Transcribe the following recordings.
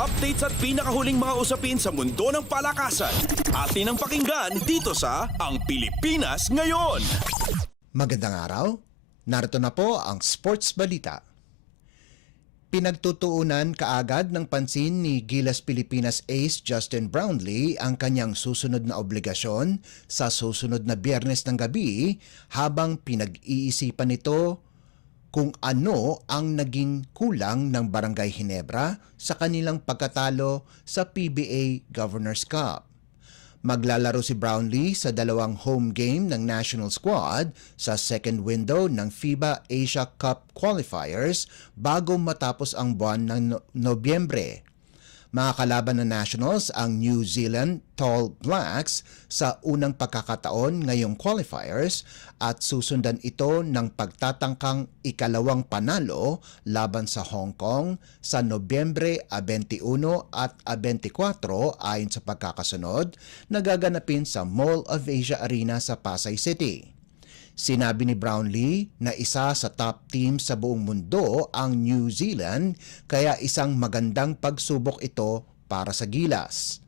Updates at pinakahuling mga usapin sa mundo ng palakasan. Atin ang pakinggan dito sa Ang Pilipinas Ngayon. Magandang araw. Narito na po ang Sports Balita. Pinagtutuunan kaagad ng pansin ni Gilas Pilipinas ace Justin Brownlee ang kanyang susunod na obligasyon sa susunod na Biyernes ng gabi habang pinag-iisipan nito kung ano ang naging kulang ng Barangay Ginebra sa kanilang pagkatalo sa PBA Governors Cup. Maglalaro si Brownlee sa dalawang home game ng national squad sa second window ng FIBA Asia Cup qualifiers bago matapos ang buwan ng Nobyembre. Mga kalaban ng Nationals ang New Zealand Tall Blacks sa unang pagkakataon ngayong qualifiers at susundan ito ng pagtatangkang ikalawang panalo laban sa Hong Kong sa Nobyembre 21 at 24 ayon sa pagkakasunod na gaganapin sa Mall of Asia Arena sa Pasay City. Sinabi ni Brownlee na isa sa top team sa buong mundo ang New Zealand kaya isang magandang pagsubok ito para sa Gilas.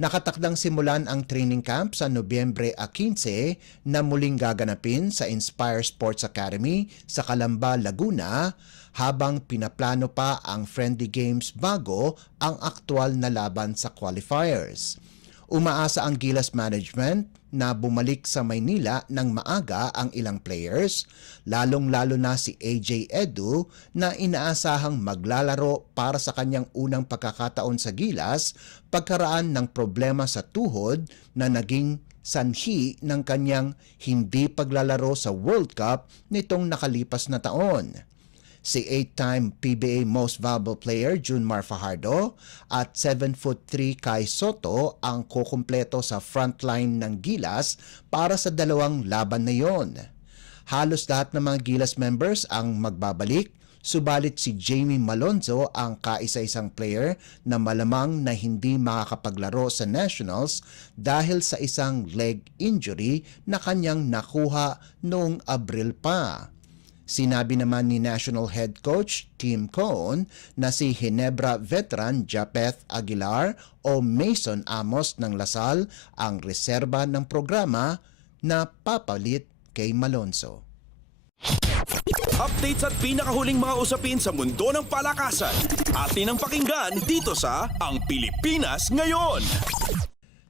Nakatakdang simulan ang training camp sa Nobyembre 15 na muling gaganapin sa Inspire Sports Academy sa Calamba, Laguna habang pinaplano pa ang friendly games bago ang aktwal na laban sa qualifiers. Umaasa ang Gilas management na bumalik sa Maynila ng maaga ang ilang players, lalong-lalo na si AJ Edu na inaasahang maglalaro para sa kanyang unang pagkakataon sa Gilas pagkaraan ng problema sa tuhod na naging sanhi ng kanyang hindi paglalaro sa World Cup nitong nakalipas na taon. Si 8-time PBA Most Valuable Player Junmar Fajardo at 7'3" Kai Soto ang kukumpleto sa frontline ng Gilas para sa dalawang laban na yon. Halos lahat ng mga Gilas members ang magbabalik, subalit si Jamie Malonzo ang kaisa-isang player na malamang na hindi makakapaglaro sa Nationals dahil sa isang leg injury na kanyang nakuha noong Abril pa. Sinabi naman ni National Head Coach Tim Cohn na si Ginebra veteran Japeth Aguilar o Mason Amos ng Lasal ang reserba ng programa na papalit kay Malonzo. Updates at pinakahuling mga usapin sa mundo ng palakasan. Atin ang pakinggan dito sa Ang Pilipinas Ngayon.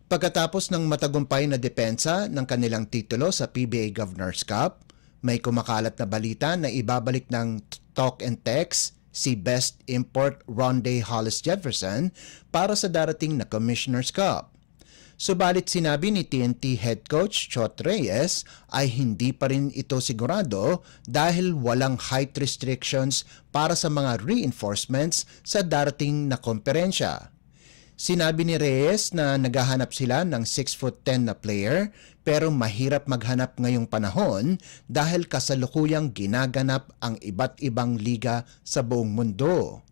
Pagkatapos ng matagumpay na depensa ng kanilang titulo sa PBA Governors Cup, may kumakalat na balita na ibabalik ng Talk and Text si Best Import Ronde Hollis Jefferson para sa darating na Commissioner's Cup. Subalit sinabi ni TNT Head Coach Chot Reyes ay hindi pa rin ito sigurado dahil walang height restrictions para sa mga reinforcements sa darating na komperensya. Sinabi ni Reyes na naghahanap sila ng 6'10" na player pero mahirap maghanap ngayong panahon dahil kasalukuyang ginaganap ang iba't ibang liga sa buong mundo.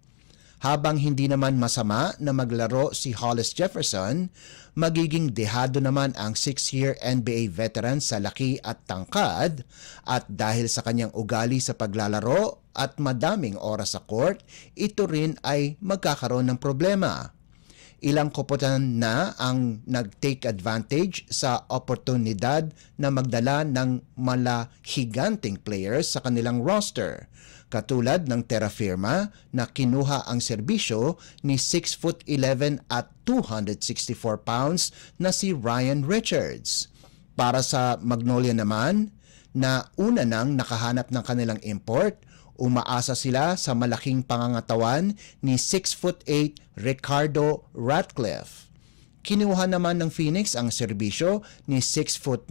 Habang hindi naman masama na maglaro si Hollis Jefferson, magiging dehado naman ang 6-year NBA veteran sa laki at tangkad at dahil sa kanyang ugali sa paglalaro at madaming oras sa court, ito rin ay magkakaroon ng problema. Ilang koponan na ang nag-take advantage sa oportunidad na magdala ng malahiganting players sa kanilang roster, katulad ng Terra Firma na kinuha ang serbisyo ni 6'11" at 264 pounds na si Ryan Richards. Para sa Magnolia naman, na una nang nakahanap ng kanilang import, umaasa sila sa malaking pangangatawan ni 6'8" Ricardo Ratcliffe. Kinuha naman ng Phoenix ang serbisyo ni 6'9",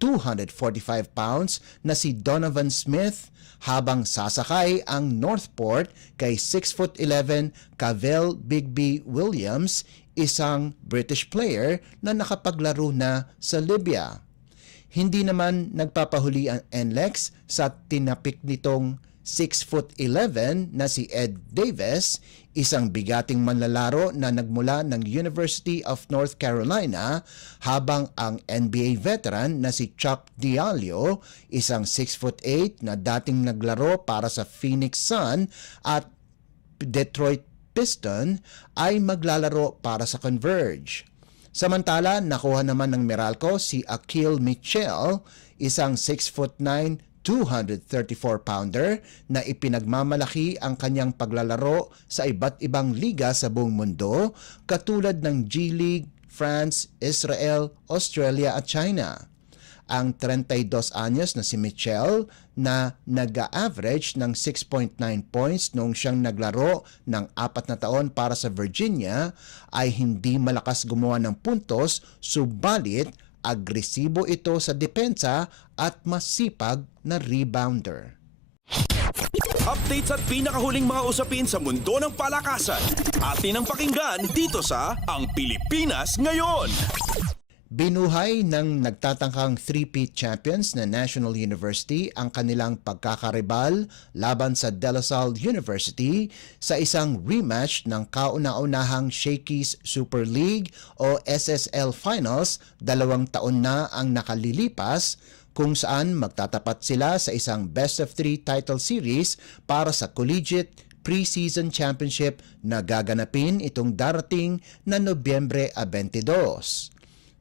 245 pounds na si Donovan Smith habang sasakay ang Northport kay 6'11" Cavell Bigby Williams, isang British player na nakapaglaro na sa Libya. Hindi naman nagpapahuli ang NLEX sa tinapik nitong 6'11" na si Ed Davis, isang bigating manlalaro na nagmula ng University of North Carolina, habang ang NBA veteran na si Chuck Diallo, isang 6'8" na dating naglaro para sa Phoenix Sun at Detroit Piston ay maglalaro para sa Converge. Samantala, nakuha naman ng Meralco si Akil Mitchell, isang 6'9", 234-pounder na ipinagmamalaki ang kanyang paglalaro sa iba't ibang liga sa buong mundo katulad ng G-League, France, Israel, Australia at China. Ang 32 anyos na si Mitchell na nag-average ng 6.9 points noong siyang naglaro ng 4 na taon para sa Virginia ay hindi malakas gumawa ng puntos, subalit agresibo ito sa depensa at masipag na rebounder. Updates at pinakahuling mga usapin sa mundo ng palakasan. Atin ang pakinggan dito sa Ang Pilipinas Ngayon. Binuhay ng nagtatangkang three-peat champions na National University ang kanilang pagkakaribal laban sa De La Salle University sa isang rematch ng kauna-unahang Shakey's Super League o SSL Finals 2 taon na ang nakalilipas, kung saan magtatapat sila sa isang best-of-3 title series para sa Collegiate Preseason Championship na gaganapin itong darating na Nobyembre 22.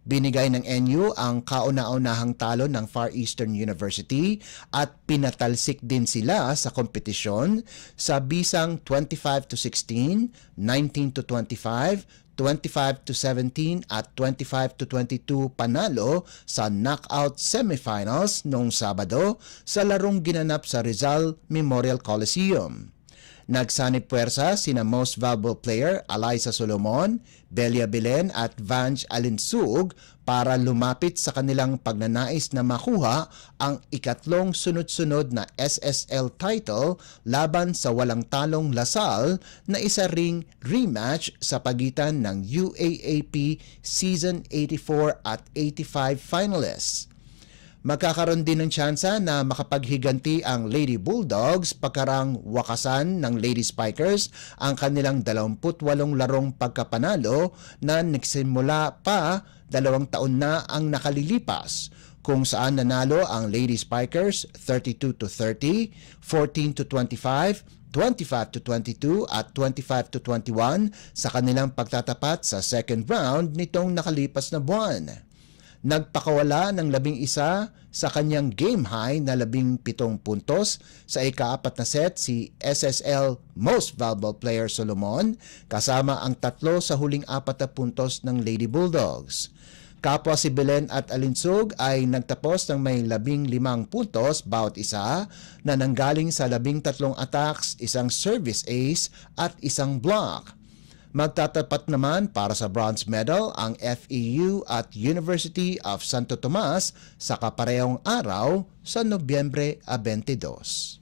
Binigay ng NU ang kauna-unahang talo ng Far Eastern University at pinatalsik din sila sa kompetisyon sa bisang 25-16, 19-25, 25-17 at 25-22 panalo sa knockout semifinals noong Sabado sa larong ginanap sa Rizal Memorial Coliseum. Nagsanib puwersa sina Most Valuable Player Alyssa Solomon, Belia Belen at Vange Alinsug para lumapit sa kanilang pagnanais na makuha ang ikatlong sunod-sunod na SSL title laban sa walang talong Lasal na isa ring rematch sa pagitan ng UAAP Season 84 at 85 finalists. Magkakaroon din ng tsansa na makapaghiganti ang Lady Bulldogs pagkarang wakasan ng Lady Spikers ang kanilang 28 larong pagkapanalo na nagsimula pa 2 taon na ang nakalilipas, kung saan nanalo ang Lady Spikers 32-30, 14-25, 25-22 at 25-21 sa kanilang pagtatapat sa second round nitong nakalipas na buwan. Nagpakawala ng 11 sa kanyang game high na 17 puntos sa ika-4 na set si SSL Most Valuable Player Solomon kasama ang 3 sa huling 4 na puntos ng Lady Bulldogs. Kapwa si Belen at Alinsug ay nagtapos ng may 15 puntos bawat isa na nanggaling sa 13 attacks, isang service ace at isang block. Magtatapat naman para sa bronze medal ang FEU at University of Santo Tomas sa kaparehong araw sa Nobyembre 22.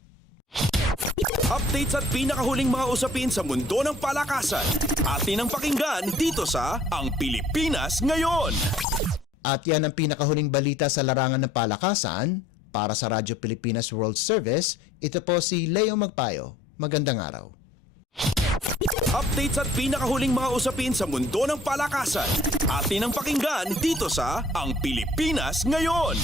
Updates at pinakahuling mga usapin sa mundo ng palakasan. Atin ang pakinggan dito sa Ang Pilipinas Ngayon. At yan ang pinakahuling balita sa larangan ng palakasan. Para sa Radyo Pilipinas World Service, ito po si Leo Magpayo. Magandang araw. Updates at pinakahuling mga usapin sa mundo ng palakasan. Atin ang pakinggan dito sa Ang Pilipinas Ngayon.